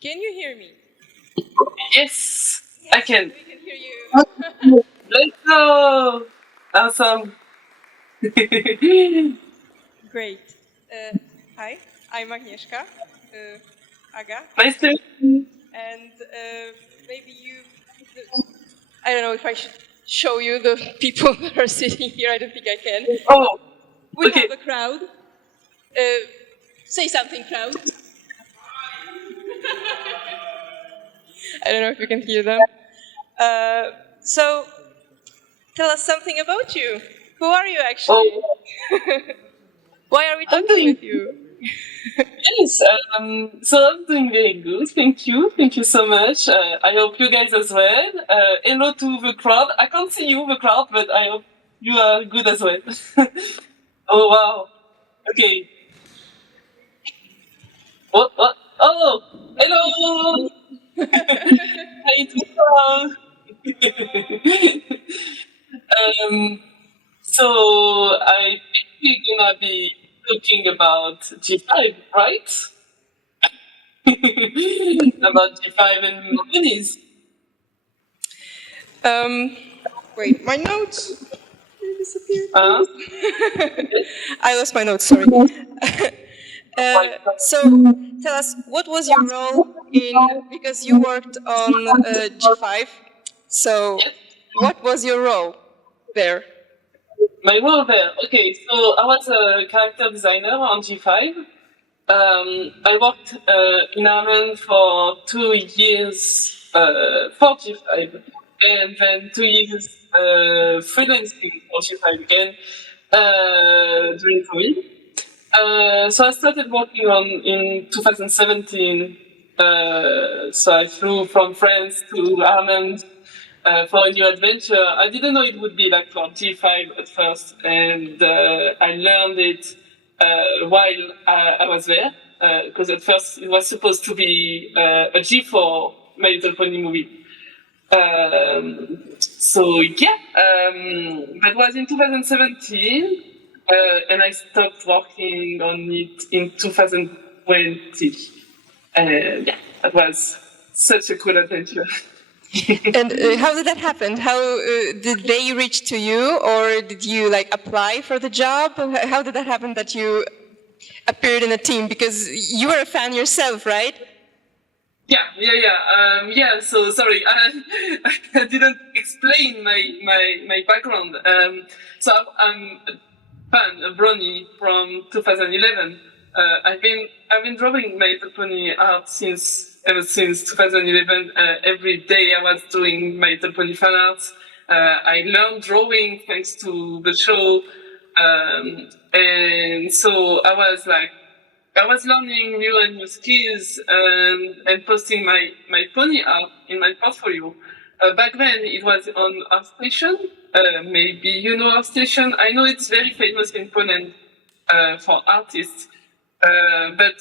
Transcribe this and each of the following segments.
Can you hear me? Yes, I can. We can hear you. Let's go! Awesome. Great. Hi, I'm Agnieszka, Aga, Nice to meet you. and maybe I don't know if I should show you the people that are sitting here. I don't think I can. Oh, We okay. have a crowd. Say something, crowd. I don't know if you can hear them. So, tell us something about you. Who are you actually? Oh, Why are we I'm talking doing with you? yes. So I'm doing very good. Thank you. Thank you so much. I hope you guys as well. Hello to the crowd. I can't see you, the crowd, but I hope you are good as well. Oh wow. Okay. What? What? Oh, hello. Hi, Twitter. So I think we're gonna be talking about G5, right? About G5 and minis. Wait, my notes. They disappeared. Uh, I lost my notes, sorry. So, tell us, what was your role because you worked on G5, so what was your role there? my role there. Okay, so I was a character designer on G5. I worked in Ireland for 2 years for G5, and then 2 years freelancing for G5 again during COVID. So I started working in 2017. So I flew from France to Ireland for a new adventure. I didn't know it would be like for G5 at first, and I learned it while I was there. Because at first it was supposed to be a G4 My Little Pony movie. So yeah, that was in 2017. And I stopped working on it in 2020. Yeah, that was such a cool adventure. And how did that happen? How did they reach to you, or did you like apply for the job? How did that happen that you appeared in a team? Because you were a fan yourself, right? Yeah. So sorry, I didn't explain my background. So I'm a fan of Brony from 2011. I've been drawing My Little Pony art ever since 2011. Every day I was doing My Little Pony fan art. I learned drawing thanks to the show, and so I was learning new skills and posting my pony art in my portfolio. Back then it was on ArtStation. Maybe you know ArtStation. I know it's very famous in Poland for artists. But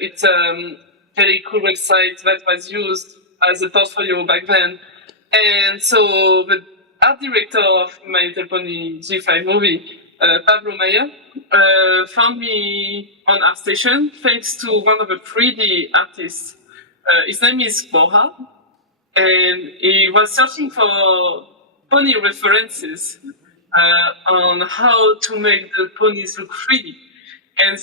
it's a very cool website that was used as a portfolio back then. And so the art director of My Little Pony G5 movie, Pablo Mayer, found me on ArtStation thanks to one of the 3D artists. His name is Borja, and he was searching for pony references on how to make the ponies look 3D. And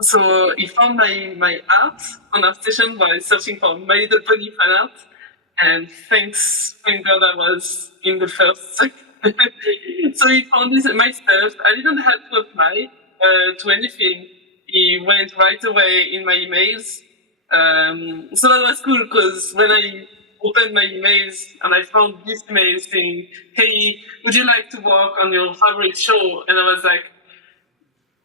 so he found my art on ArtStation by searching for My Little Pony fan art. And thank God I was in the first. So he found my stuff. I didn't have to apply to anything. He went right away in my emails. So that was cool because when I opened my emails and I found this email saying, "Hey, would you like to work on your favorite show?" And I was like,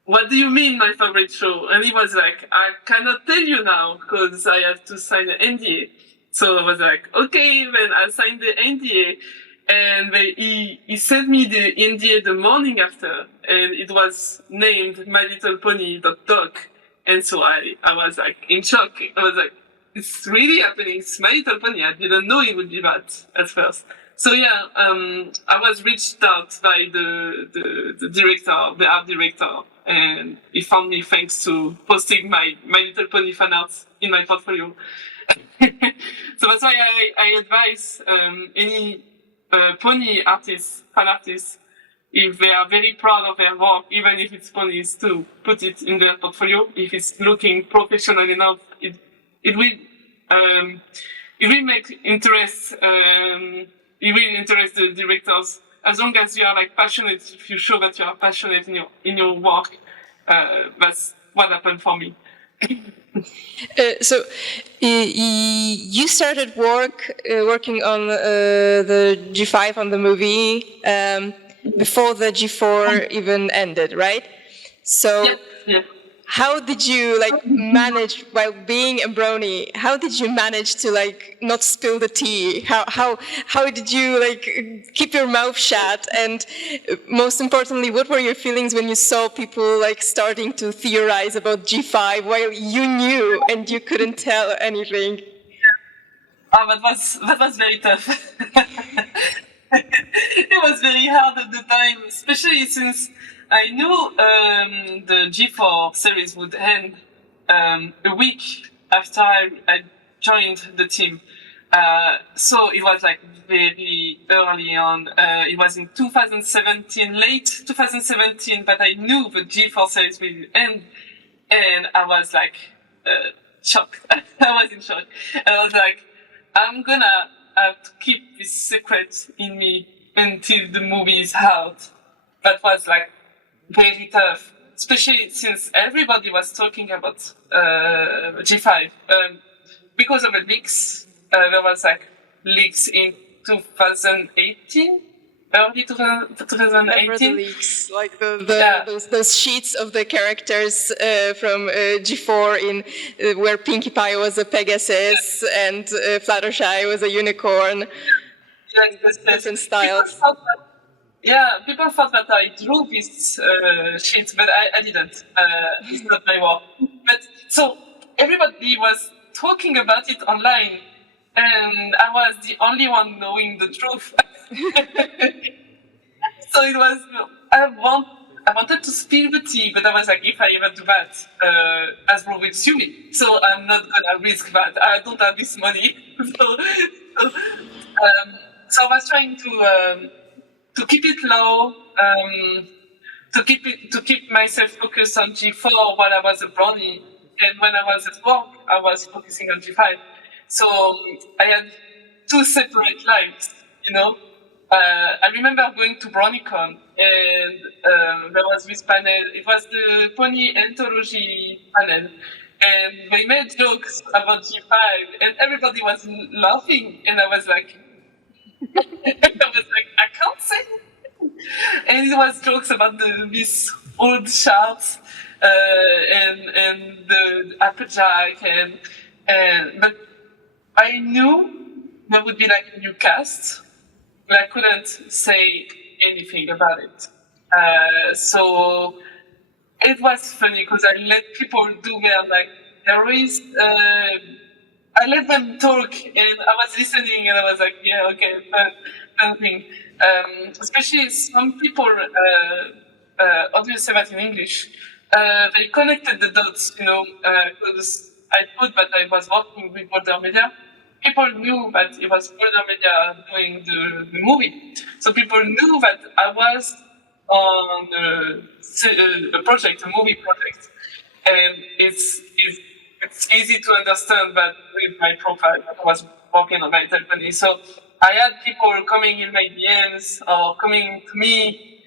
"What do you mean, my favorite show?" And he was like, "I cannot tell you now because I have to sign an NDA." So I was like, "Okay, then I signed the NDA." And he sent me the NDA the morning after, and it was named My Little Pony Doc. And so I was like in shock. I was like, "It's really happening. It's My Little Pony." I didn't know it would be that at first. So I was reached out by the director, the art director, and he found me thanks to posting my Little Pony fan art in my portfolio. So that's why I advise any pony artists, fan artists, if they are very proud of their work, even if it's ponies, to put it in their portfolio. If it's looking professional enough, it will make interest. It will interest the directors, as long as you are like passionate. If you show that you are passionate in your work, that's what happened for me. So you started working on the G5 on the movie before the G4 even ended, right? So Yeah. how did you like manage, while being a brony, how did you manage to like not spill the tea? How did you like keep your mouth shut? And most importantly, what were your feelings when you saw people like starting to theorize about G5 while you knew and you couldn't tell anything? Oh, that was very tough. It was very hard at the time, especially since I knew the G4 series would end a week after I joined the team. So it was like very early on. It was in 2017, late 2017, but I knew the G4 series will end. And I was like shocked. I was in shock. And I was like, I'm gonna have to keep this secret in me until the movie is out. That was like very tough, especially since everybody was talking about G5. Because of the leaks, there was like leaks in 2018, early 2018. I read the leaks, like those sheets of the characters from G4 in where Pinkie Pie was a Pegasus and Fluttershy was a unicorn. Yes. Different styles. People thought that I drew these sheets, but I didn't. It's not my work. But so everybody was talking about it online, and I was the only one knowing the truth. So it was. I wanted to spill the tea, but I was like, if I ever do that, Hasbro will sue me. So I'm not gonna risk that. I don't have this money. So I was trying to keep it low, to keep myself focused on G4 while I was a brony, and when I was at work, I was focusing on G5. So I had two separate lives, you know. I remember going to BronyCon, and there was this panel. It was the Pony Anthology panel, and they made jokes about G5, and everybody was laughing, and I was like, I can't say. And it was jokes about these old charts and the Applejack, but I knew there would be like a new cast, but I couldn't say anything about it. So it was funny because I let people do their I let them talk, and I was listening, and I was like, yeah, okay, fun thing. Especially some people, obviously that in English, they connected the dots, you know, because I put that I was working with Boulder Media. People knew that it was Boulder Media doing the movie. So people knew that I was on a project, a movie project. And it's easy to understand that with my profile that I was working on my company. So I had people coming in my DMs or coming to me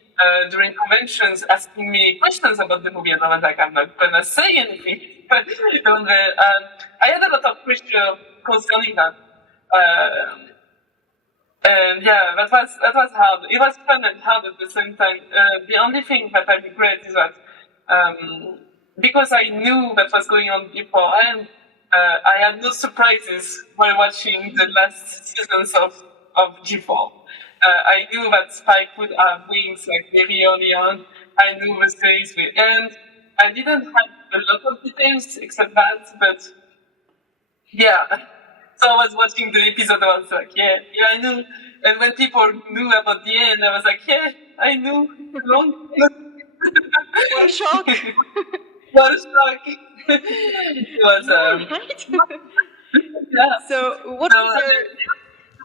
during conventions asking me questions about the movie, and I was like, I'm not gonna say anything. I had a lot of pressure concerning that. And yeah, that was hard. It was fun and hard at the same time. The only thing that I regret is that because I knew that was going on beforehand, I had no surprises while watching the last seasons of G4. I knew that Spike would have wings like very early on. I knew the series will end. I didn't have a lot of details except that, but yeah. So I was watching the episode, I was like, yeah, I knew. And when people knew about the end, I was like, yeah, I knew long. What a shock! What a shock! It was, Right? yeah. So,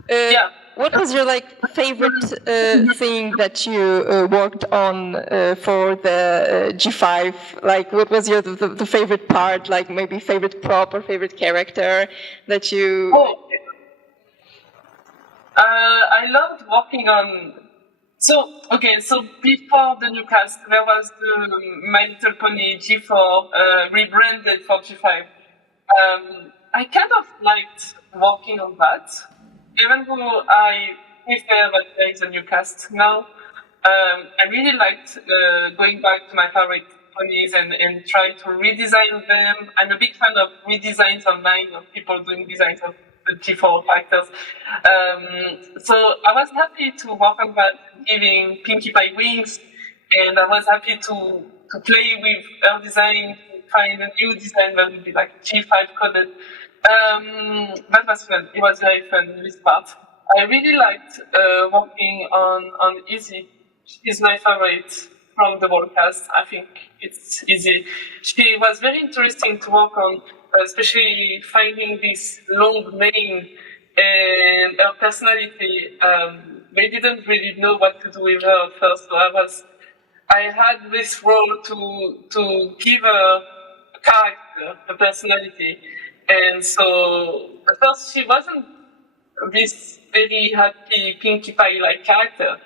Yeah. what was your like favorite thing that you worked on for the G5? Like, what was your the favorite part? Like, maybe favorite prop or favorite character that you? Oh. I loved working on. So before the new cast, there was the My Little Pony G4 rebranded for G5. I kind of liked working on that, even though I prefer that there is a new cast now. I really liked going back to my favorite ponies and trying to redesign them. I'm a big fan of redesigns online, of people doing designs of the G4 characters. So I was happy to work on that, giving Pinkie Pie wings, and I was happy to play with her design, find a new design that would be like G5 coded. That was fun. It was very fun, this part. I really liked working on Izzy. She's my favorite from the broadcast. I think it's Izzy. She was very interesting to work on, especially finding this long name and her personality. They didn't really know what to do with her at first, so I had this role to give her a character, a personality. And so at first she wasn't this very happy Pinkie Pie-like character.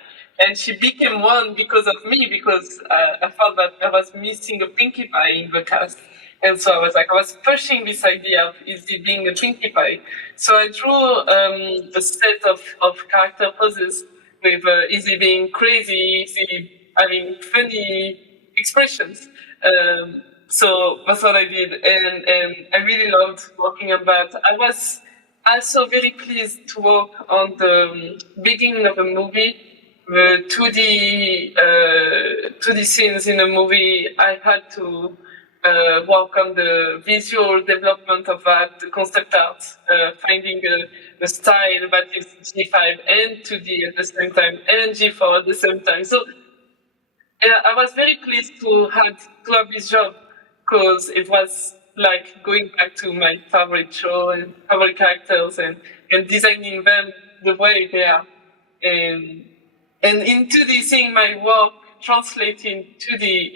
And she became one because of me, because I thought that I was missing a Pinkie Pie in the cast. And so I was pushing this idea of Izzy being a Pinkie Pie. So I drew a set of character poses with Izzy being crazy, Izzy having funny expressions. So that's what I did, and I really loved working on that. I was also very pleased to work on the beginning of a movie, the 2D scenes in the movie. I had to work on the visual development of that, the concept art, finding a style that is G5 and 2D at the same time, and G4 at the same time. So I was very pleased to have this job, because it was like going back to my favorite show and favorite characters and designing them the way they are. And in 2D, seeing my work translating 2D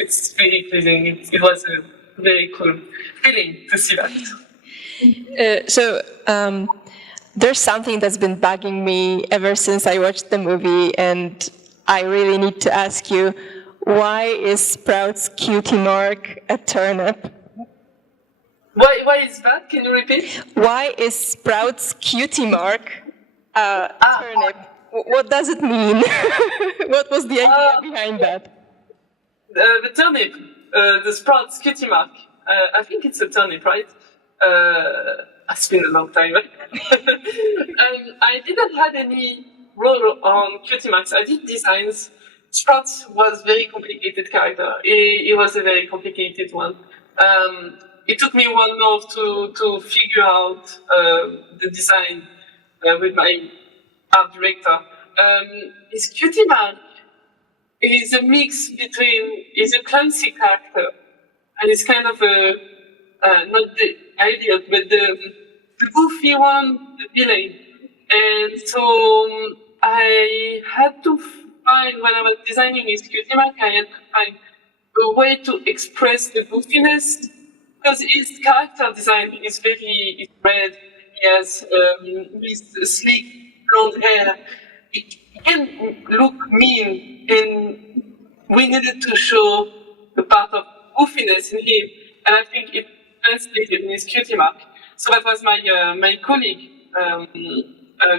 it's very pleasing. It was a very cool feeling to see that. So there's something that's been bugging me ever since I watched the movie, and I really need to ask you, why is Sprout's cutie mark a turnip? Why is that? Can you repeat? Why is Sprout's cutie mark a turnip? What does it mean? What was the idea behind that? The turnip, the Sprout's cutie mark. I think it's a turnip, right? It's been a long time. I didn't have any role on cutie marks. I did designs. Sprout was very complicated character. It was a very complicated one. It took me 1 month to figure out the design with my art director. His cutie mark is a mix between, is a clumsy character, and it's kind of a, not the ideal, but the goofy one, the villain. And so I had to find, when I was designing his cutie mark, I had to find a way to express the goofiness, because his character design is very red. He has this sleek blonde hair. It can look mean, and we needed to show the part of goofiness in him, and I think it translated in his cutie mark. So that was my my colleague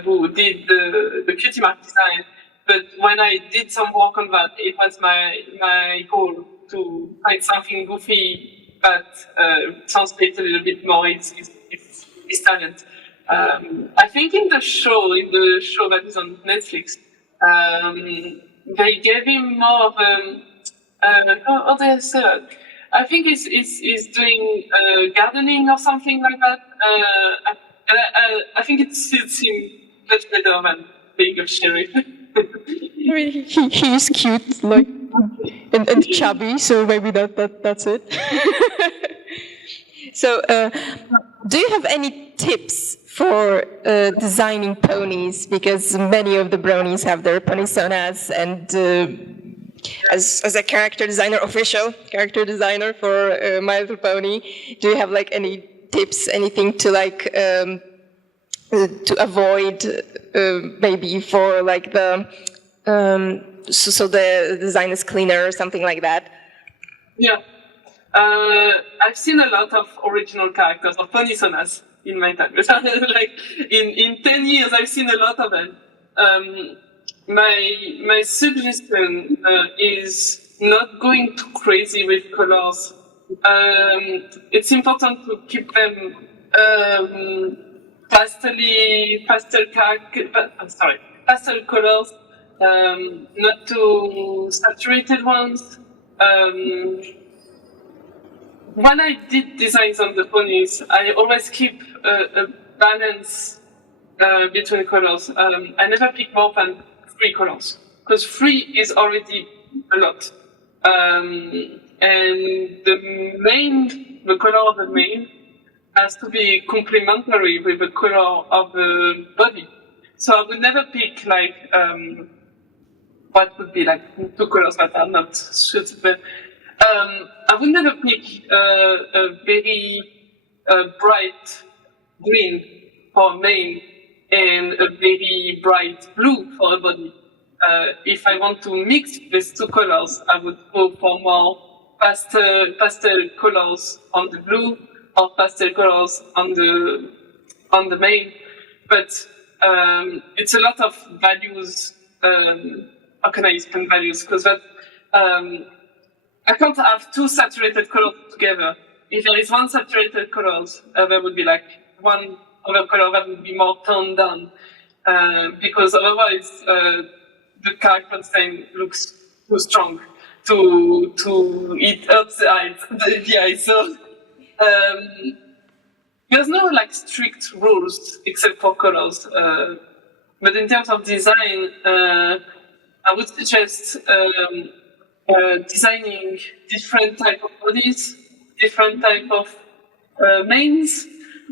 who did the cutie mark design. But when I did some work on that, it was my goal to find something goofy that translates a little bit more his talent. I think in the show that is on Netflix, they gave him more of how do I say that? I think he's doing gardening or something like that. I think it suits him much better than being a sheriff. He's cute, like. and chubby, so maybe that's it. So, do you have any tips for designing ponies? Because many of the bronies have their personas, and as a character designer, official character designer for My Little Pony, do you have like any tips, anything to like to avoid, maybe for like the so the design is cleaner or something like that? Yeah. I've seen a lot of original characters of personas in my time. Like in 10 years, I've seen a lot of them. My suggestion is not going too crazy with colors. It's important to keep them pastel colors, not too saturated ones. When I did designs on the ponies, I always keep a balance between colors. I never pick more than 3 colors, because 3 is already a lot. And the color of the mane has to be complementary with the color of the body. So I would never pick like what would be like 2 colors that are not suitable. I would never pick a very bright green for a mane and a very bright blue for a body. If I want to mix these 2 colors, I would go for more pastel colors on the blue or pastel colors on the mane. But it's a lot of values. How can I explain values? Because that. I can't have 2 saturated colors together. If there is 1 saturated colors, there would be like 1 other color that would be more toned down, because otherwise the character design looks too strong to it hurts the eyes. So there's no like strict rules except for colors. But in terms of design, I would suggest designing different type of bodies, different type of manes.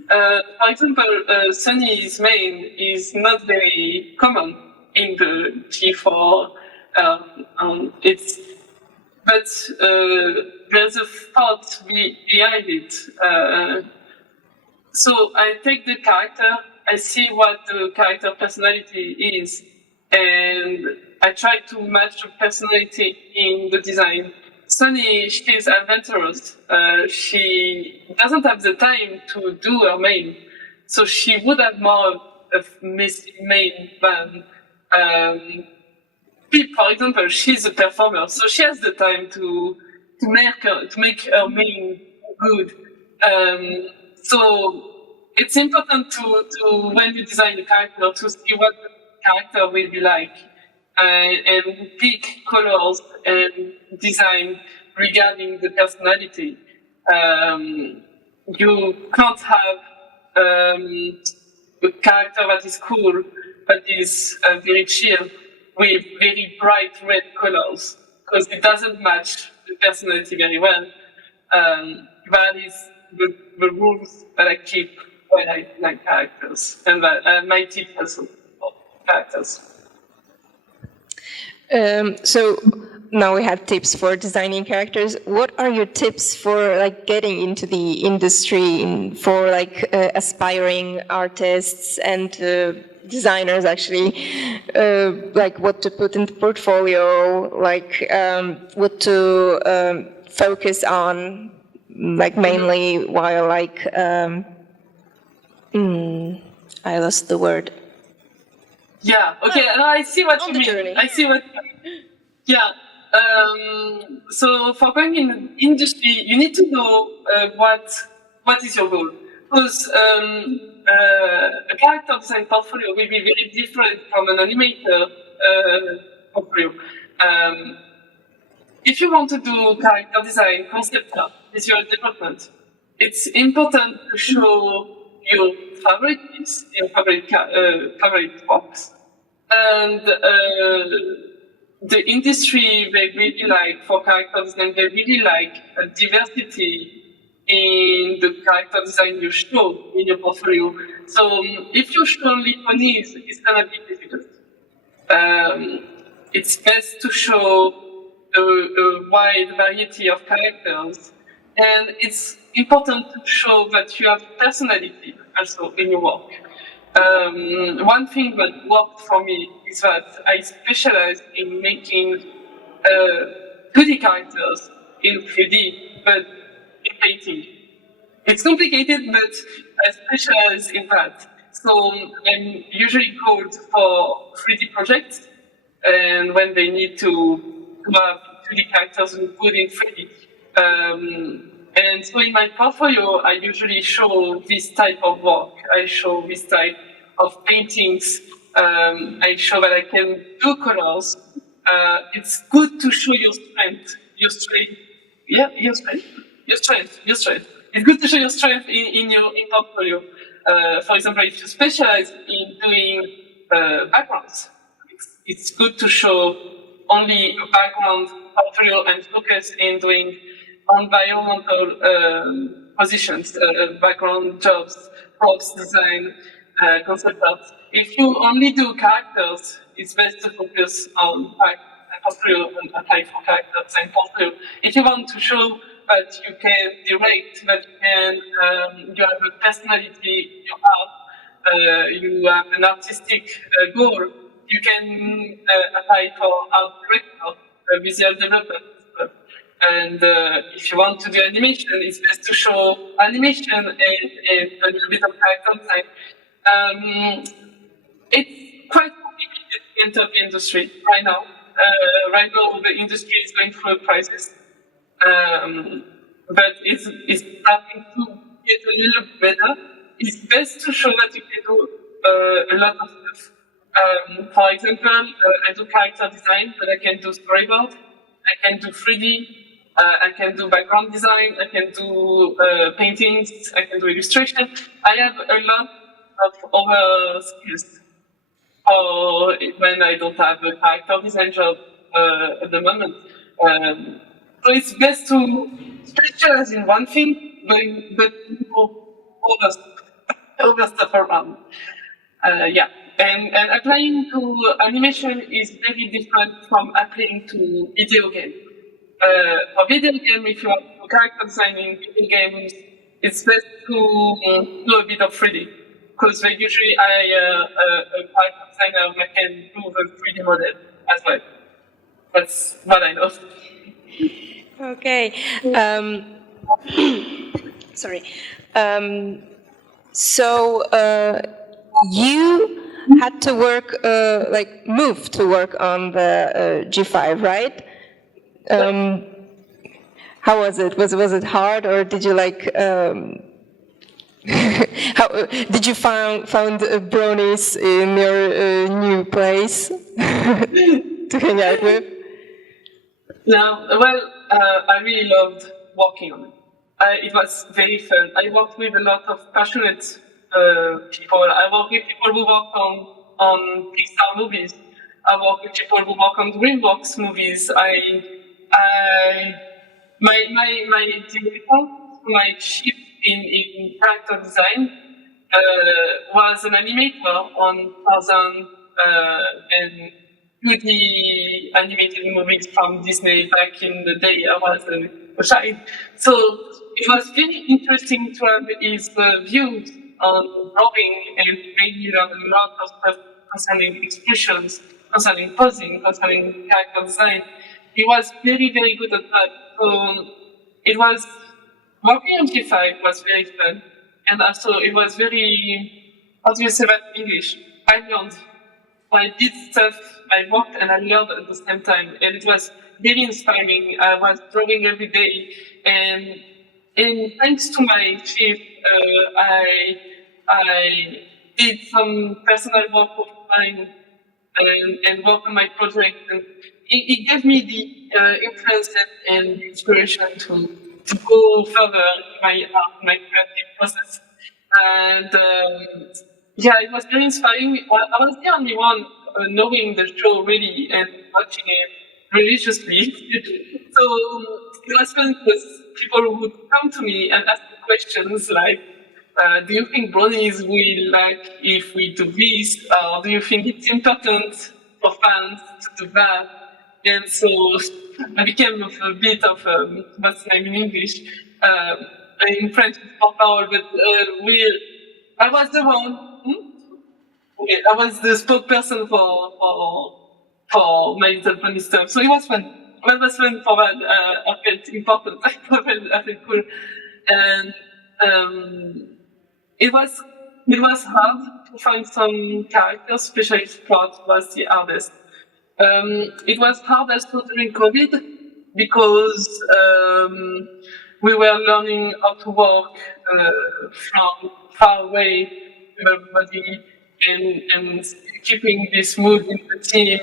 For example, Sunny's mane is not very common in the G4. But there's a thought behind it. So I take the character, I see what the character personality is, and I try to match the personality in the design. Sunny, she's adventurous. She doesn't have the time to do her mane, so she would have more of missing mane than Pip, for example. She's a performer, so she has the time to make her mane good. So it's important to when you design a character to see what the character will be like. And pick colors and design regarding the personality. You can't have a character that is cool, but is very chill, with very bright red colors, because it doesn't match the personality very well. That is the rules that I keep when I design characters, and my tip also for characters. So now we have tips for designing characters. What are your tips for like getting into the industry, for like aspiring artists and designers actually? Like what to put in the portfolio, like what to focus on, like mainly while like I lost the word. Yeah. Okay. I see what you mean. Journey. I see what. Yeah. So for going in the industry, you need to know what is your goal. Because a character design portfolio will be very different from an animator portfolio. If you want to do character design, concept art, visual development, it's important to show your favorite works, and the industry, they really like, for character design, they really like diversity in the character design you show in your portfolio. So if you show only ponies, it's gonna be difficult. It's best to show a wide variety of characters, and it's important to show that you have personality also in your work. One thing that worked for me is that I specialize in making 2D characters in 3D, but in painting. It's complicated, but I specialize in that. So I'm usually called for 3D projects, and when they need to have 2D characters good in 3D. And so in my portfolio, I usually show this type of work. I show this type of paintings. I show that I can do colors. It's good to show your strength. Your strength. Yeah, your strength. Your strength. Your strength. It's good to show your strength in your portfolio. For example, if you specialize in doing backgrounds, it's good to show only a background portfolio and focus in doing environmental positions, background jobs, props, design, concept art. If you only do characters, it's best to focus on portfolio and apply for character design portfolio. If you want to show that you can direct, that you can, you have a personality in your art, you have an artistic goal, you can apply for art director, visual development. And if you want to do animation, it's best to show animation and a little bit of character design. It's quite complicated to enter the industry right now. Right now, the industry is going through a crisis. But it's starting to get a little better. It's best to show that you can do a lot of stuff. For example, I do character design, but I can do storyboard, I can do 3D, I can do background design, I can do paintings, I can do illustration. I have a lot of other skills for when I don't have a character design job at the moment. So it's best to specialize in one thing, but do other stuff around. Yeah, and applying to animation is very different from applying to video game. For video game, if you have character design in video games, it's best to do a bit of 3D, because usually a character designer can do the 3D model as well. That's what I know. Okay. Sorry. So you had to work, move to work on the G5, right? How was it? Was it hard, or did you how did you found bronies in your new place to hang out with? No, well, I really loved working on it. It was very fun. I worked with a lot of passionate people. I worked with people who work on Pixar movies. I work with people who work on DreamWorks movies. My director, my chief in character design, was an animator on Tarzan and 2D animated movies from Disney back in the day I was a child. So it was very interesting to have his views on drawing, and made me learn a lot of stuff concerning expressions, concerning posing, concerning character design. He was very, very good at that. So it was, working on G5 was very fun. And also it was very, how do you say that in English? I learned. I did stuff, I worked and I learned at the same time. And it was very inspiring. I was drawing every day. And thanks to my chief, I did some personal work of mine and work on my project. And it gave me the influence and the inspiration to go further in my art, my creative process. And yeah, it was very inspiring. I was the only one knowing the show really and watching it religiously. So it was fun because people would come to me and ask me questions like, do you think brownies will like if we do this? Or do you think it's important for fans to do that? And so I became a bit of what's the name in English? In French, it's porte-parole, but I was the one. Okay, I was the spokesperson for My Little Pony stuff. So it was fun. It was fun for that. I felt important. I felt cool. And it was hard to find some characters, especially Plot was the hardest. It was hard also during COVID because we were learning how to work from far away with everybody and keeping this mood in the team.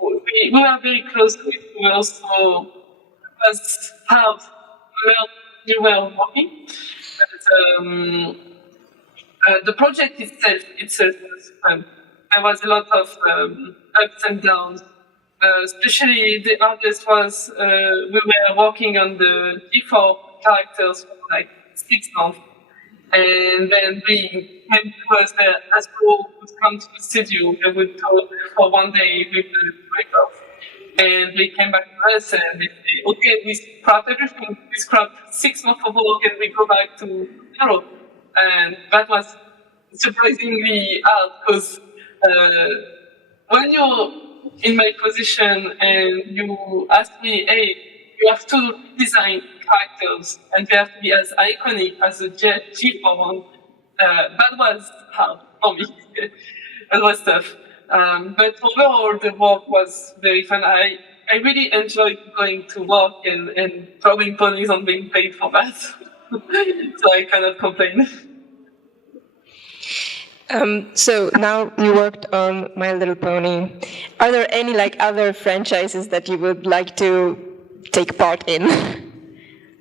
We were very close to it. We also, it was hard to learn new way of working. But the project itself was fun. There was a lot of ups and downs. Especially the hardest was we were working on the G4 characters for like 6 months. And then we came to us as people would come to the studio, they would talk for one day with the breakup. And they came back to us and they say, okay, we scrapped everything. We scrapped 6 months of work and we go back to Europe. And that was surprisingly hard because when you're in my position and you ask me, hey, you have to design characters and they have to be as iconic as the G4 one, that was hard for me. That was tough. But overall, the work was very fun. I really enjoyed going to work and throwing ponies and being paid for that. So I cannot complain. So now you worked on My Little Pony. Are there any like other franchises that you would like to take part in?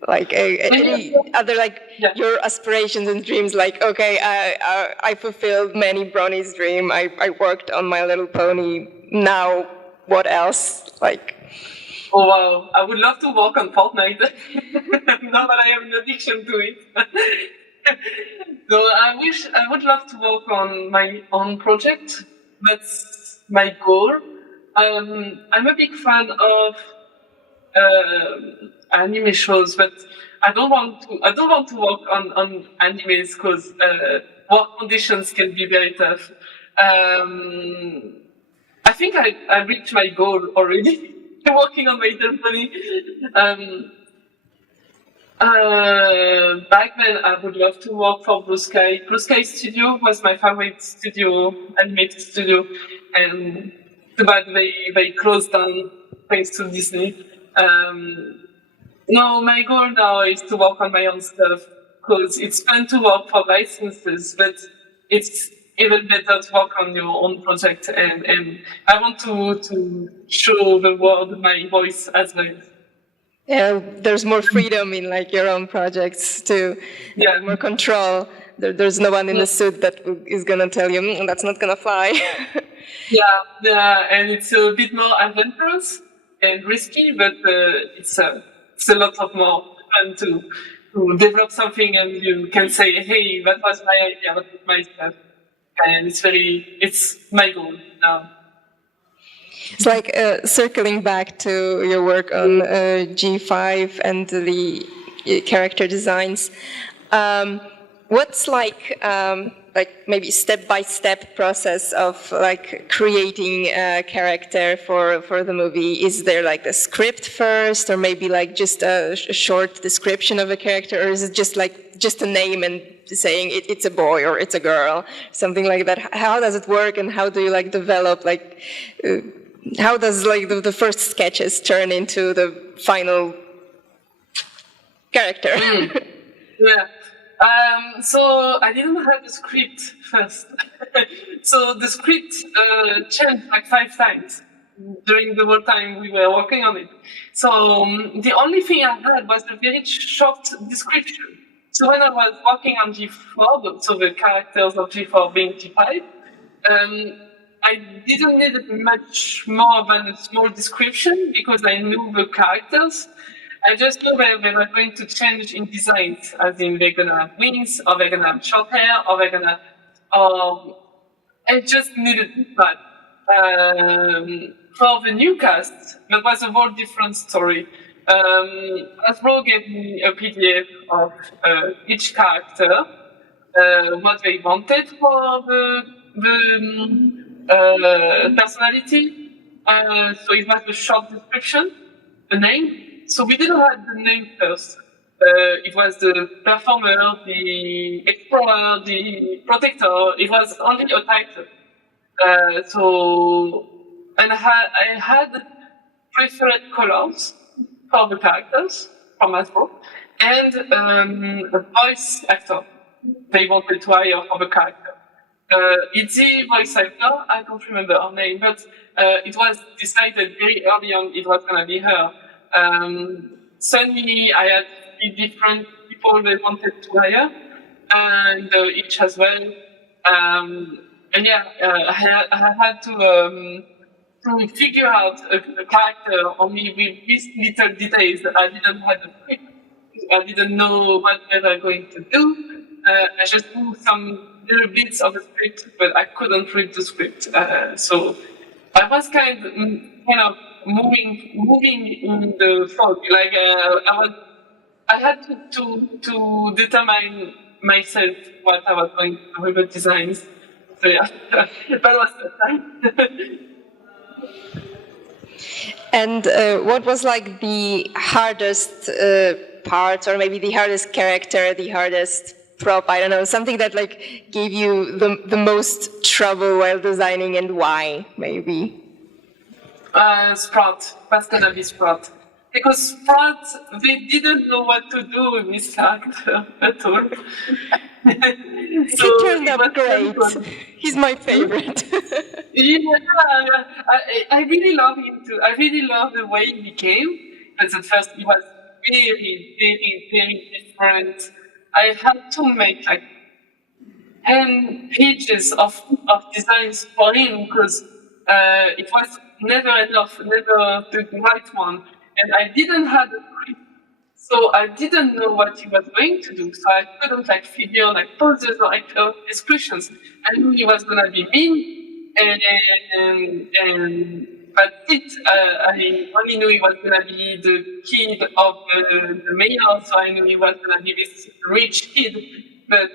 Like any other like your aspirations and dreams? Like, okay, I fulfilled Manny Brownie's dream. I worked on My Little Pony. Now what else? Like. Oh wow! I would love to work on Fortnite. Now that I have an addiction to it. So I would love to work on my own project. That's my goal. I'm a big fan of anime shows, but I don't want to work on animes because work conditions can be very tough. I think I reached my goal already. Working on My Little Pony. Back then, I would love to work for Blue Sky. Blue Sky Studio was my favorite studio, animated studio, and too bad they closed down thanks to Disney. No, my goal now is to work on my own stuff because it's fun to work for licenses, but it's even better to work on your own project, and I want to show the world my voice as well. Yeah, there's more freedom in like your own projects too. Yeah, more control. There's no one in the suit that is gonna tell you that's not gonna fly. yeah, and it's a bit more adventurous and risky, but it's a lot of more fun to develop something, and you can say, hey, that was my idea, that was my stuff, and it's my goal now. It's like circling back to your work on G5 and the character designs. What's like maybe step-by-step process of like creating a character for the movie? Is there like the script first, or maybe like just a short description of a character, or is it just a name and saying it's a boy or it's a girl, something like that? How does it work, and how do you like develop like? How does like the first sketches turn into the final character? Yeah. So I didn't have the script first. So the script changed like 5 times during the whole time we were working on it. So the only thing I had was a very short description. So when I was working on G4, so the characters of G4 being G5, I didn't need much more than a small description because I knew the characters. I just knew that they were going to change in designs, as in they're gonna have wings, or they're gonna have short hair, or they're gonna. I just needed that. For the new cast, that was a whole different story. Hasbro gave me a PDF of each character, what they wanted for the personality. So it was the short description, the name. So we didn't have the name first. It was the performer, the explorer, the protector. It was only a title. And I had preferred colors for the characters from Hasbro, and a voice actor they wanted to hire for the character. Izzy voice actor, I don't remember her name, but it was decided very early on it was gonna be her. Sunny, I had 3 different people they wanted to hire, and each as well. And yeah, I had to figure out a character only with these little details. I didn't have a script. I didn't know what they were going to do. I just knew some little bits of the script, but I couldn't read the script. So I was kind of moving in the fog. Like I had to determine myself what I was going to do with the designs. So yeah, that was the time. And what was like the hardest part, or maybe the hardest character, the hardest prop? I don't know, something that like gave you the most trouble while designing, and why? Maybe. Sprout. That's gonna be Sprout. Because Sprout, they didn't know what to do with this character at all. He turned out great. He's my favorite. Yeah, I really love him too. I really love the way he came. But at first he was very, very, very different. I had to make like 10 pages of designs for him because it was never enough, never the right one. And I didn't have a script, so I didn't know what he was going to do. So I couldn't like figure like poses or like descriptions. I knew he was gonna be mean, and that's it. I only knew he was gonna be the kid of the mayor, so I knew he was gonna be this rich kid. But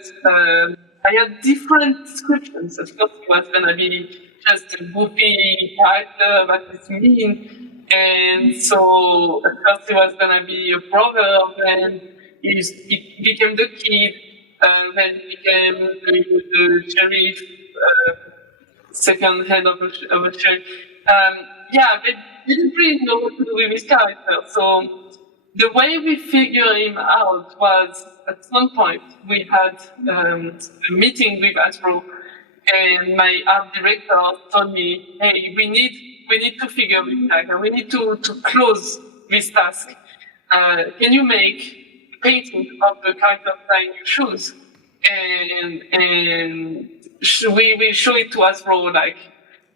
I had different descriptions. Of course, he was gonna be just a goofy character that is mean. And so at first he was gonna be a brother, then he became the kid, then he became the sheriff, second head of the sheriff. Yeah, they didn't really know what to do with his character. So the way we figured him out was at some point we had a meeting with Hasbro, and my art director told me, hey, we need to figure this character. We need to close this task. Can you make a painting of the character tying your shoes? And we will show it to Hasbro, like,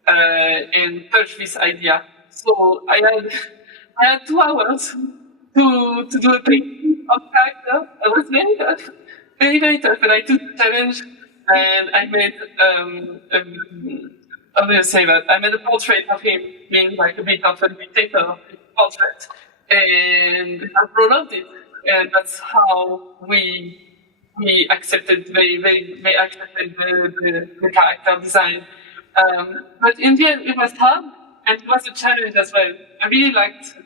and touch this idea. So I had 2 hours to do a painting of character. It was very tough, very, very tough. And I took the challenge, and I made I'm going to say that I made a portrait of him, being like a bit of a dictator portrait, and Hasbro loved it, and that's how we accepted. They accepted the character design. But in the end, it was hard, and it was a challenge as well. I really liked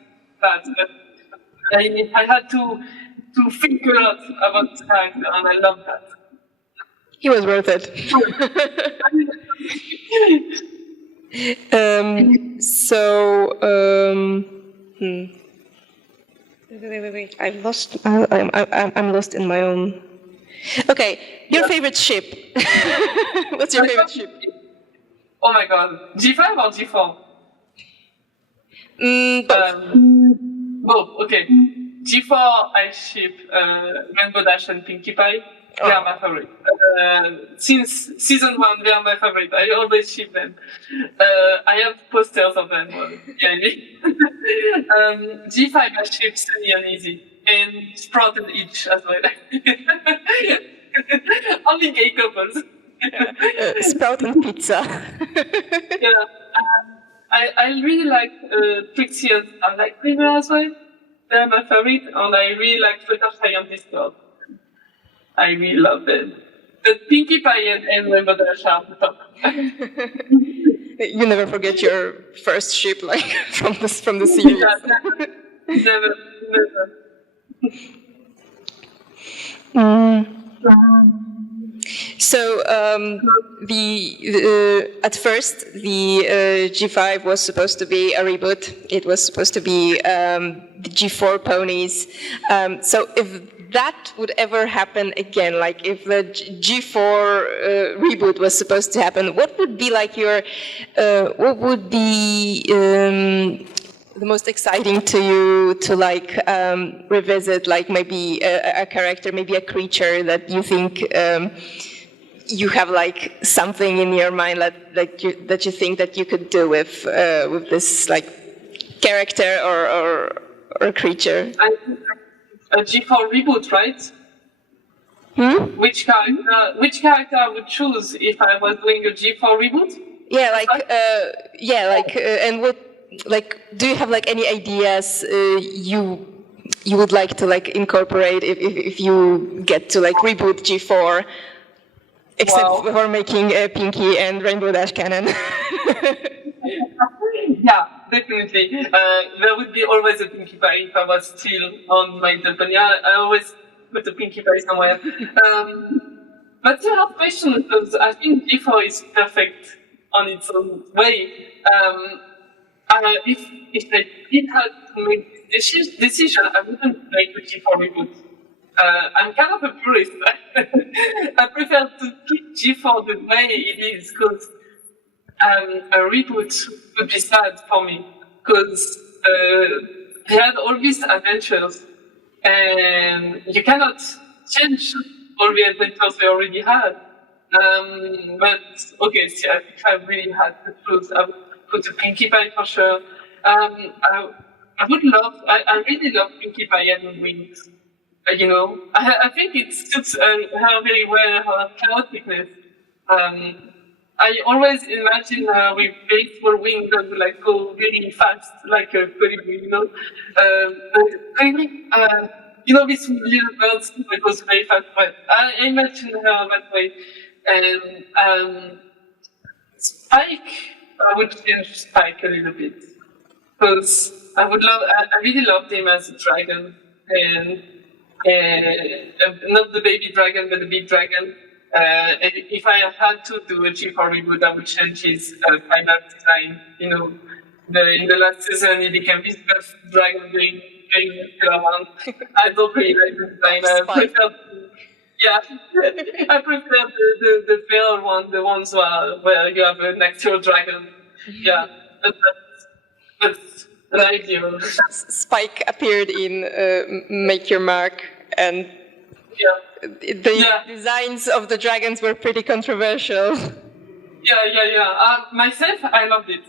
that, but I had to think a lot about the character, and I loved that. He was worth it. Wait. I'm lost in my own. Okay, your favorite ship. What's your favorite ship? Oh my god, G5 or G4? Both. Both, okay. G4, I ship Rainbow Dash and Pinkie Pie. They are my favorite. Since season 1, they are my favorite. I always ship them. I have posters of them behind me. G5 I ship Sunny and Izzy. And Sprout and Itch as well. Only gay couples. Sprout and pizza. Yeah. I really like Trixie and I like River as well. They're my favorite. And I really like Fluttershy and Discord. I really love them. But Pinkie Pie and Rainbow Dash are the top. You never forget your first ship, like from the series. Yeah, never. So at first the G5 was supposed to be a reboot. It was supposed to be the G4 ponies. So if that would ever happen again, like if the G4 reboot was supposed to happen, what would be like what would be the most exciting to you to like revisit, like maybe a character, maybe a creature that you think you have like something in your mind that you think that you could do with this like character or creature? A G4 reboot, right? Which character I would choose if I was doing a G4 reboot? And what, like, do you have like any ideas you would like to like incorporate if you get to like reboot G4, except for making Pinkie and Rainbow Dash canon? Yeah, definitely. There would be always a Pinkie Pie if I was still on my company. I always put a Pinkie Pie somewhere. But you have questions because I think G4 is perfect on its own way. If I did have to make this decision, I wouldn't make a G4 reboot. I'm kind of a purist. I prefer to keep G4 the way it is because a reboot would be sad for me because they had all these adventures and you cannot change all the adventures they already had. But okay, see, if I really had to choose, I would put a Pinkie Pie for sure. I really love Pinkie Pie and wings. You know, I think it suits her very well, her chaoticness. I always imagine her with very small wings that would like go really fast, like a colibri, you know. You know, these little birds that goes very fast. But I imagine her that way. And Spike, I would change Spike a little bit because I really loved him as a dragon, and not the baby dragon, but the big dragon. And if I had to do a G4 reboot, I would change his final design. You know, in the last season, he became this first dragon doing muscular one. I don't really like the design. I prefer the fair one, the ones where you have an actual dragon. Yeah, that's an ideal. Spike appeared in Make Your Mark, and the designs of the dragons were pretty controversial. Yeah. Myself, I loved it.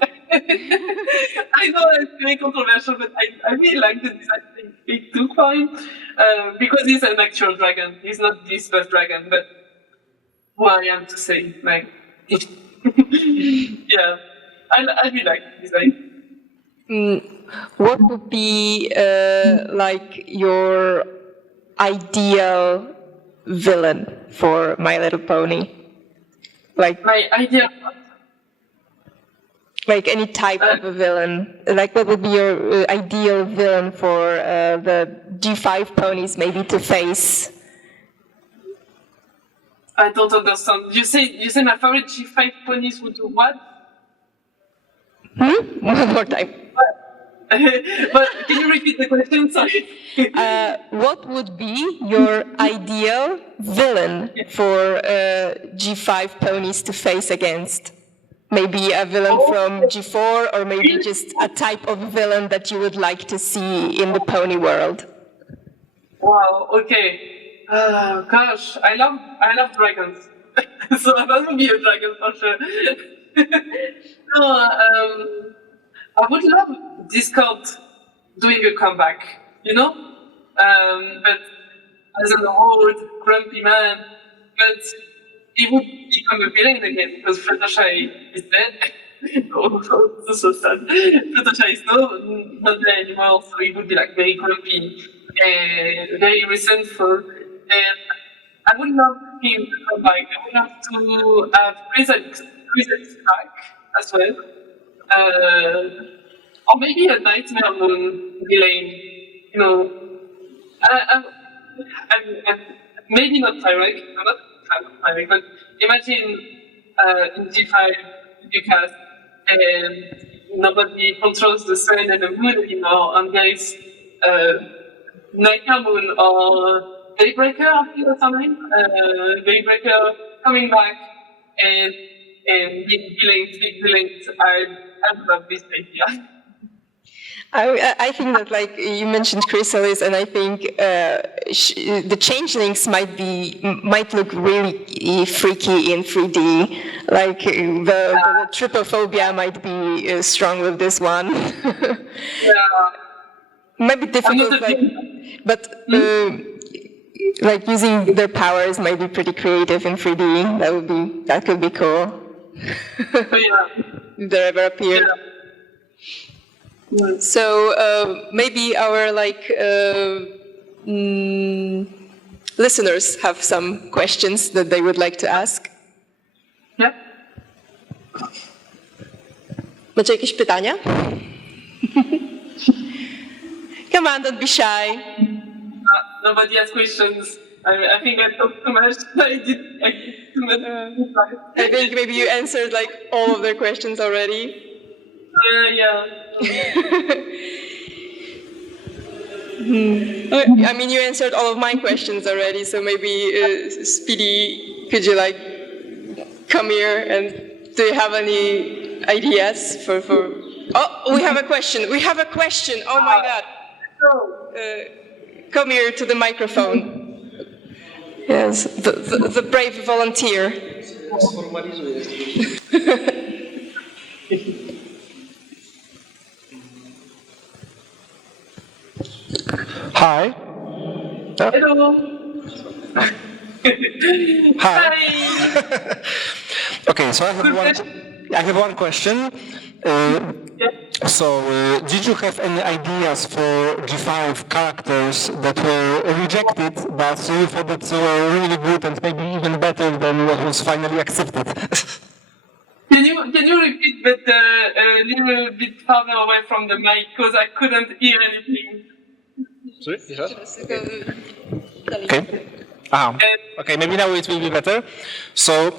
I know it's very controversial, but I really like the design they took for him because he's an actual dragon. He's not this first dragon, but who I am to say, like, yeah, I really like the design. What would be like your ideal villain for My Little Pony? Like my ideal. Like any type of a villain. Like what would be your ideal villain for the G5 ponies maybe to face? I don't understand. You say my favorite G5 ponies would do what? One more time. But can you repeat the question? Sorry. What would be your ideal villain for G5 ponies to face against? Maybe a villain from G4, or maybe just a type of villain that you would like to see in the pony world. Wow, okay. Gosh, I love dragons. So I want to be a dragon for sure. No, I would love Discord doing a comeback, you know? But as an old, grumpy man, but he would become a villain again because Fluttershy is dead. Oh, so sad. Fluttershy is not there anymore, so he would be like very grumpy and very resentful. And I would love him to come back. I would love to have Chris back as well. Or maybe a Nightmare Moon villain, you know. I'm maybe not direct, I'm not direct, but imagine in G5 you cast and nobody controls the sun and the moon anymore, and there is Nightmare Moon or Daybreaker, I think that's her name. Daybreaker coming back and big villains. I love this idea. I think that, like you mentioned, Chrysalis, and I think the changelings might look really freaky in 3D. Like the trypophobia might be strong with this one. Might be difficult, but like using their powers might be pretty creative in 3D. That could be cool. If they ever appeared. So maybe our listeners have some questions that they would like to ask. Yeah. Macie jakieś pytania? Come on, don't be shy. Nobody has questions. I think I talked too much. I did too much. I think maybe you answered like all of their questions already. Yeah. I mean, you answered all of my questions already, so maybe Speedy, could you like come here and do you have any ideas for? Oh, we have a question. We have a question. Oh my God! Come here to the microphone. Yes, the brave volunteer. Hi. Hello. Hi. Okay, so I have one question. Did you have any ideas for G5 characters that were rejected, but you thought that they were really good and maybe even better than what was finally accepted? Can you repeat, but a little bit farther away from the mic, because I couldn't hear anything. Sorry? Okay. Okay, maybe now it will be better. So,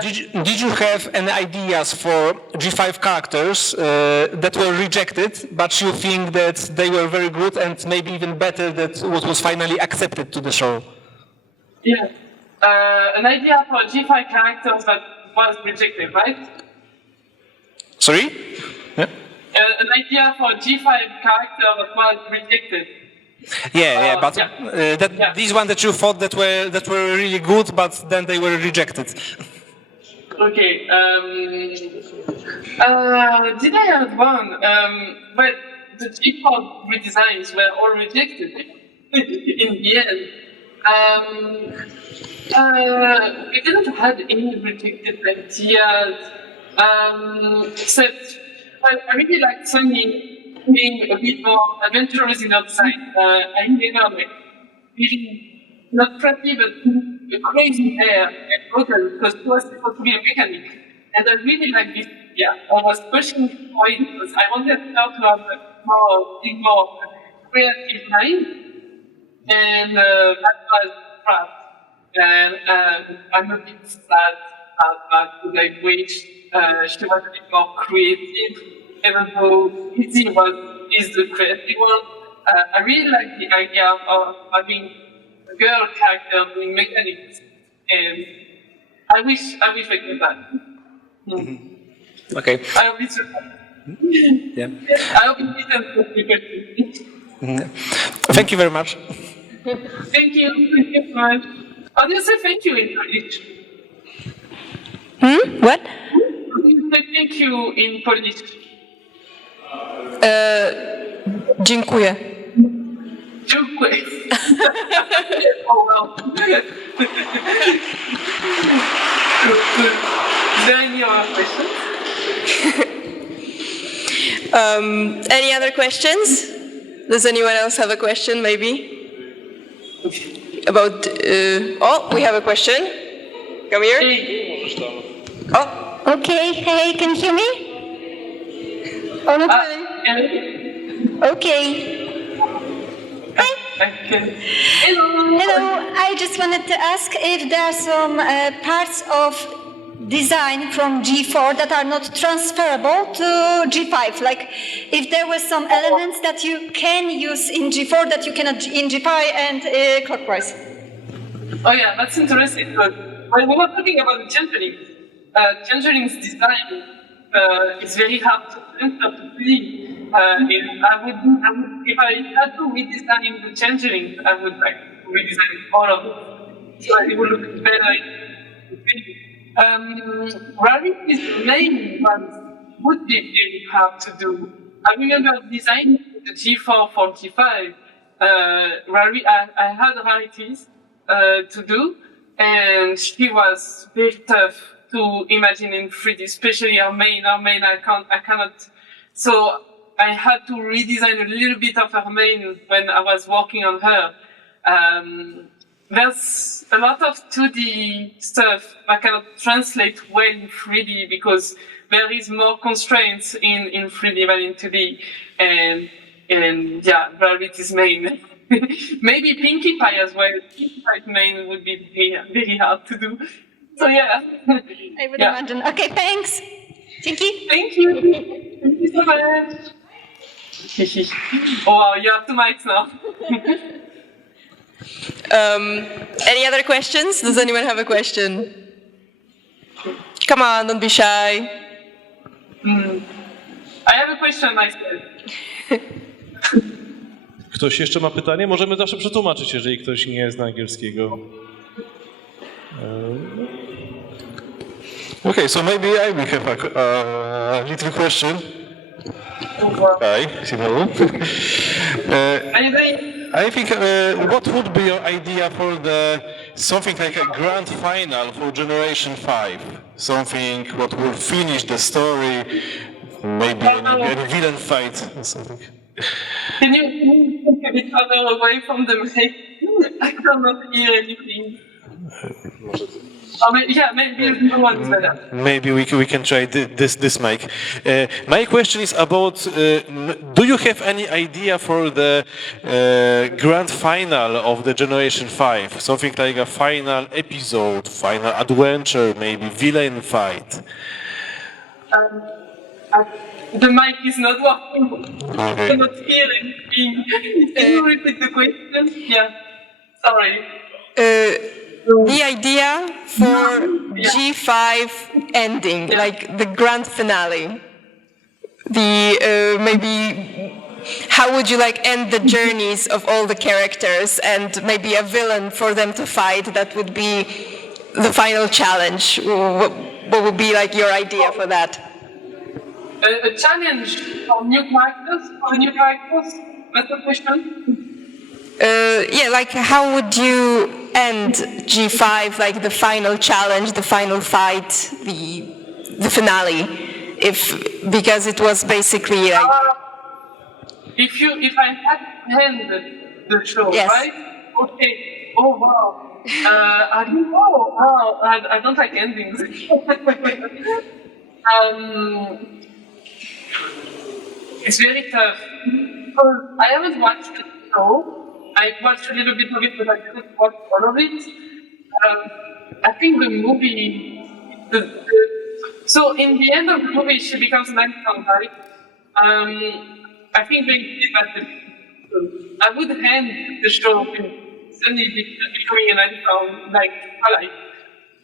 did you have any ideas for G5 characters that were rejected, but you think that they were very good and maybe even better than what was finally accepted to the show? Yeah. An idea for G5 characters that was rejected, right? Sorry? Yeah. An idea for G5 character that was rejected. These ones that you thought that were really good, but then they were rejected. Okay. Did I have one? Well, the G4 redesigns were all rejected in the end. We didn't have any rejected ideas, except I really like Sunny being a bit more adventurous in her design. I never really not preppy, but crazy hair and model because she was supposed to be a mechanic. And I really like this. Yeah, I was pushing for it because I wanted her to have a more creative mind, and that was crap. And I'm a bit sad about that because I wish she was a bit more creative, even though Izzy is the creative one. I really like the idea of having a girl character doing mechanics, and I wish I could that. Mm-hmm. Okay. I hope it's yeah. I hope it didn't. Thank you very much. Thank you so much. How do you say thank you in Polish? What? How do you say thank you in Polish? Dziękuję. Dziękuję. Oh wow. Is there any other questions? Any other questions? Does anyone else have a question, maybe? About, oh, we have a question. Come here. Oh, Okay, hey, can you hear me? Oh, not really. Okay. Hi. Hello, I just wanted to ask if there are some parts of design from G4 that are not transferable to G5. Like, if there were some elements that you can use in G4 that you cannot in G5 and clockwise. Oh yeah, that's interesting. But when we were talking about Changeling's design is very hard to transfer to 3D. If I had to redesign the Changeling, I would redesign all of it, so it would look better in 3D. Rarity's main ones would be very hard to do. I remember designing the G4 for G5. I had Rarity's to do, and she was very tough to imagine in 3D, especially our main. I cannot. So I had to redesign a little bit of her main when I was working on her. There's a lot of 2D stuff that cannot translate well in 3D because there is more constraints in 3D than in 2D. And yeah, Rarity's main. Maybe Pinkie Pie as well. Pinkie Pie's main would be very hard to do. So yeah. I would imagine. Okay, thanks. Thank you. Thank you. Thank you so much. Oh wow, you have 2 mics now. Any other questions? Does anyone have a question? Come on, don't be shy. I have a question myself. Ktoś jeszcze ma pytanie? Możemy zawsze przetłumaczyć, jeżeli ktoś nie zna angielskiego. Okay, so maybe I will have a little question. Hi, Imalou. I think what would be your idea for something like a grand final for Generation 5? Something what will finish the story, maybe a villain fight or something. Can you take a bit further away from the mic? I cannot hear anything. Maybe no one's better. Maybe we can try this mic. My question is about, do you have any idea for the grand final of the Generation 5? Something like a final episode, final adventure, maybe villain fight? The mic is not working. Okay. I cannot hear anything. Can you repeat the question? Yeah, sorry. The idea for G5 ending, like the grand finale. Maybe how would you end the journeys of all the characters and maybe a villain for them to fight that would be the final challenge? What would be your idea for that? A challenge for new characters? That's the question? How would you end G5, the final challenge, the final fight, the finale? Because it was basically If I had to end the show, yes. Right? Okay. Oh wow. I don't know. Wow. I don't like endings. It's very tough. I haven't watched the show. I watched a little bit of it, but I didn't watch all of it. I think the movie, so in the end of the movie, she becomes an icon, right? I think they did that. I would end the show with Sunny becoming an icon, like Twilight,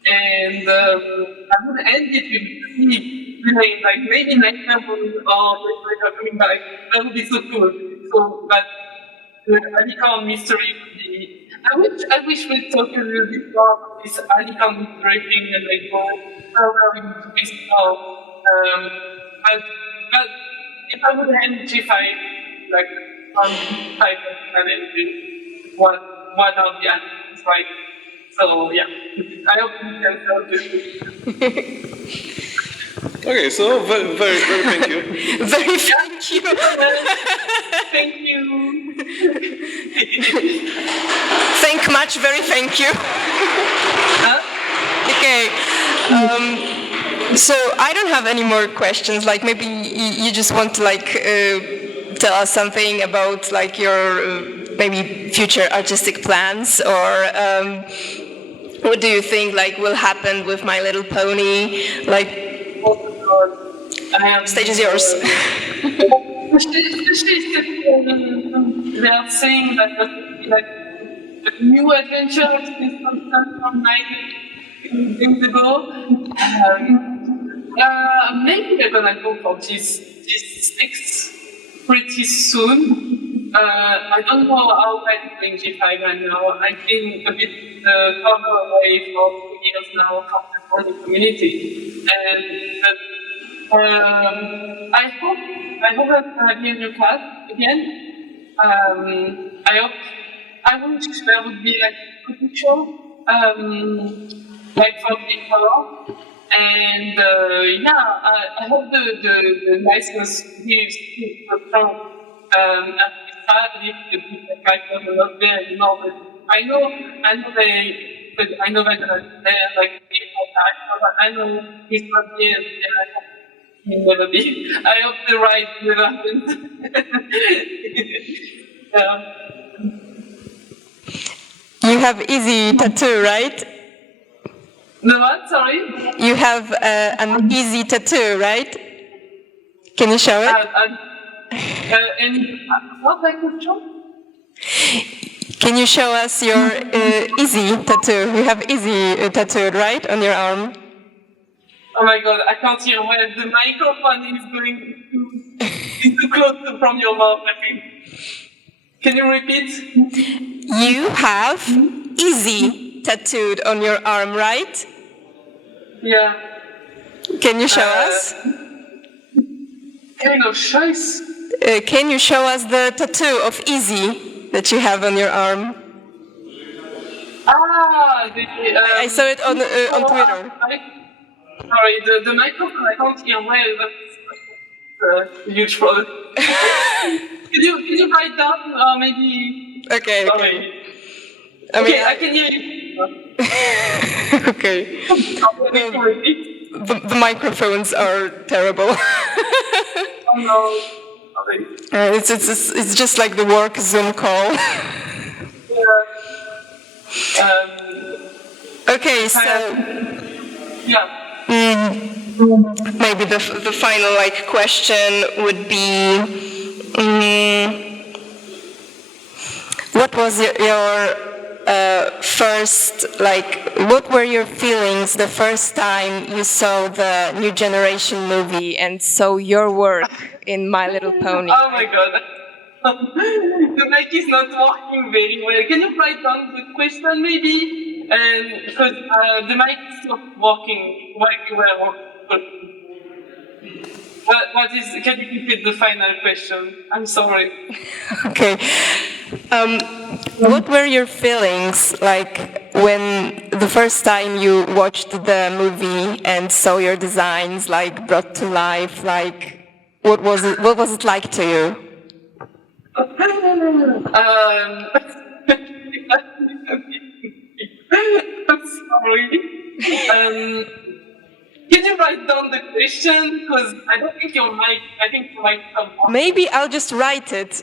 and I would end it with me playing, maybe Nightmare or coming back. That would be so cool. So, but the icon mystery would be I wish we'd talk a little bit more about this icon draping and like where into this now. But if I would hand G5 like on type of challenge, what are the answers, right? So yeah, I hope you can tell this. Okay, so very thank you. Very thank you. Thank you. Thank much, very thank you. Huh? Okay. So I don't have any more questions. Like maybe you just want to like tell us something about like your maybe future artistic plans, or what do you think like will happen with My Little Pony? Like, stage is yours. They are saying that the new adventure is constant from 9 days ago. Maybe they're gonna go for this 6 pretty soon. I don't know how I'm playing G5 right now. I've been a bit further away for 2 years now from the community. And I hope that be a new class again. I wish there would be like a cooking show, like for people. And I hope the niceness gives from if the characters are not there anymore. But I know they're gonna be there like I know he's not here, and I hope he'll never be. I hope the ride never happens. You have Izzy tattoo, right? The what? Sorry? You have an Izzy tattoo, right? Can you show it? And what I could show? Can you show us your Izzy tattoo? You have Izzy tattooed, right, on your arm? Oh my god, I can't hear where the microphone is going too close from your mouth, I think. Can you repeat? You have Izzy tattooed on your arm, right? Yeah. Can you show us? Kind of scheiß. Can you show us the tattoo of Izzy that you have on your arm? I saw it on Twitter. Sorry, the microphone I can't hear well. That's a huge problem. Can you write down or maybe? Okay. Sorry. Okay, I can hear you. Okay. The microphones are terrible. Oh no. Sorry. It's just like the work Zoom call. Yeah. Okay, so Yeah. maybe the final like question would be, what was your first, like, what were your feelings the first time you saw the New Generation movie and saw your work in My Little Pony? Oh my god. The mic is not working very well. Can you write down the question maybe? And because the mic is not working very well. What is? Can you repeat the final question? I'm sorry. Okay. What were your feelings like when the first time you watched the movie and saw your designs like brought to life? Like, what was it like to you? I'm sorry. Can you write down the question? Because I don't think your mic. I think your mic. Maybe I'll just write it.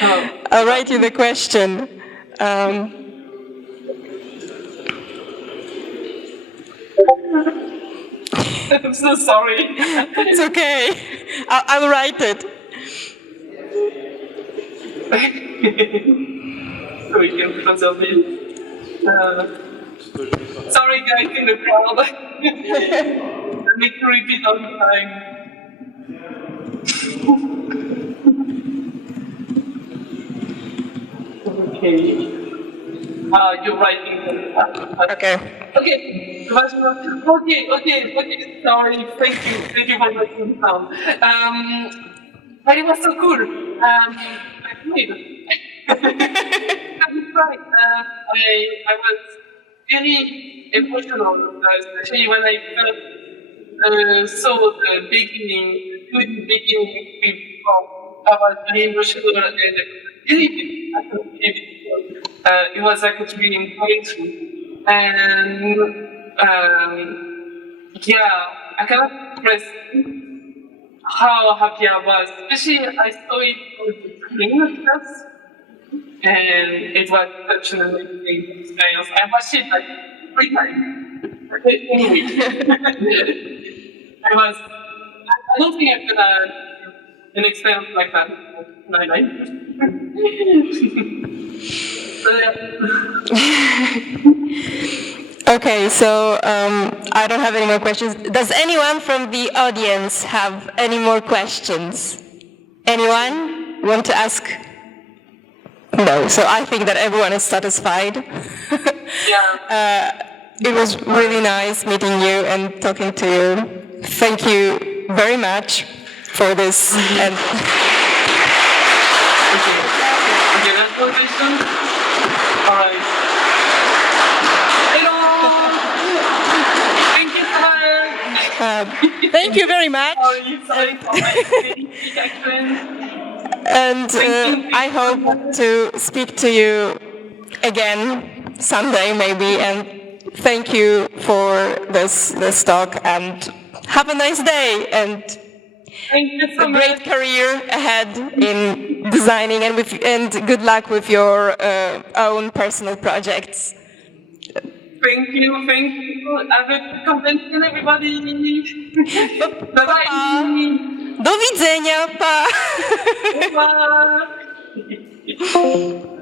No. I'll write you the question. I'm so sorry. It's okay. I'll write it. So we can preserve it. Sorry guys in the crowd. I need to repeat all the time. Okay. You're writing. Okay. Okay. Okay. Sorry. Thank you for writing down. But it was so cool. That's right. I was very emotional, especially when I first saw the beginning with I was very emotional and it was like a dream coming true. And I cannot express how happy I was, especially I saw it on the screen at first, and it was such an amazing experience. I watched it like 3 times in a week. I don't think I've had an experience like that in my life. Okay, so I don't have any more questions. Does anyone from the audience have any more questions? Anyone want to ask? No, so I think that everyone is satisfied. It was really nice meeting you and talking to you. Thank you very much for this. And Okay, that's what I said. All right. Hello. Thank you so much. thank you very much. Sorry for my accent. And I hope to speak to you again someday maybe. And thank you for this talk. And have a nice day. And Thank you so a much. great career ahead in designing, and good luck with your own personal projects. Thank you. Have a good convention, everybody. Bye-bye. Do widzenia, pa! Bye.